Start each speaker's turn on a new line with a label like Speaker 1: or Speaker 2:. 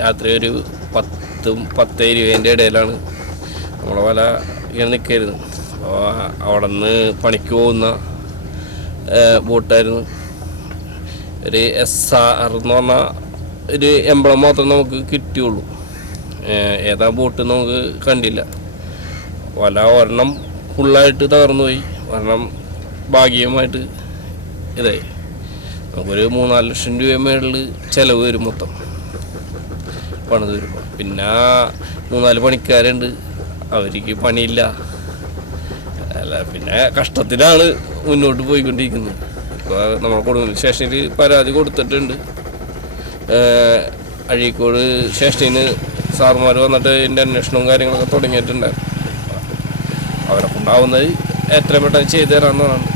Speaker 1: രാത്രി ഒരു പത്തും പത്ത് ഇരുപതിന്റെ ഇടയിലാണ് നമ്മളെ വല ഇങ്ങനെ നിൽക്കായിരുന്നു. അപ്പോൾ അവിടെ നിന്ന് പണിക്ക് പോകുന്ന ബോട്ടായിരുന്നു. ഒരു എസ് ആർ എന്ന് പറഞ്ഞ ഒരു എംബ്ലം മാത്രം നമുക്ക് കിട്ടിയുള്ളൂ. ഏതാ ബോട്ട് നമുക്ക് കണ്ടില്ല. വല ഒരെണ്ണം ഫുള്ളായിട്ട് തകർന്നു പോയി. ഒരെണ്ണം ഭാഗികമായിട്ട് ഇതായി. നമുക്കൊരു മൂന്നാൽ ലക്ഷം രൂപ മേളിൽ ചിലവ് വരും മൊത്തം. പണിത് വരുമ്പോൾ പിന്നെ മൂന്നാൽ പണിക്കാരുണ്ട്. അവർക്ക് പണിയില്ല. അല്ല പിന്നെ കഷ്ടത്തിലാണ് മുന്നോട്ട് പോയിക്കൊണ്ടിരിക്കുന്നത്. ഇപ്പോൾ നമ്മൾ കൊടുങ്ങല്ലൂർ സ്റ്റേഷനിൽ പരാതി കൊടുത്തിട്ടുണ്ട്. അഴീക്കോട് സ്റ്റേഷനിൽ സാറുമാർ വന്നിട്ട് എന്റെ അന്വേഷണവും കാര്യങ്ങളൊക്കെ തുടങ്ങിയിട്ടുണ്ടായിരുന്നു. അവരെ കൊണ്ടാവുന്നത് എത്രയും പെട്ടെന്ന് ചെയ്തു തരാമെന്നാണ്.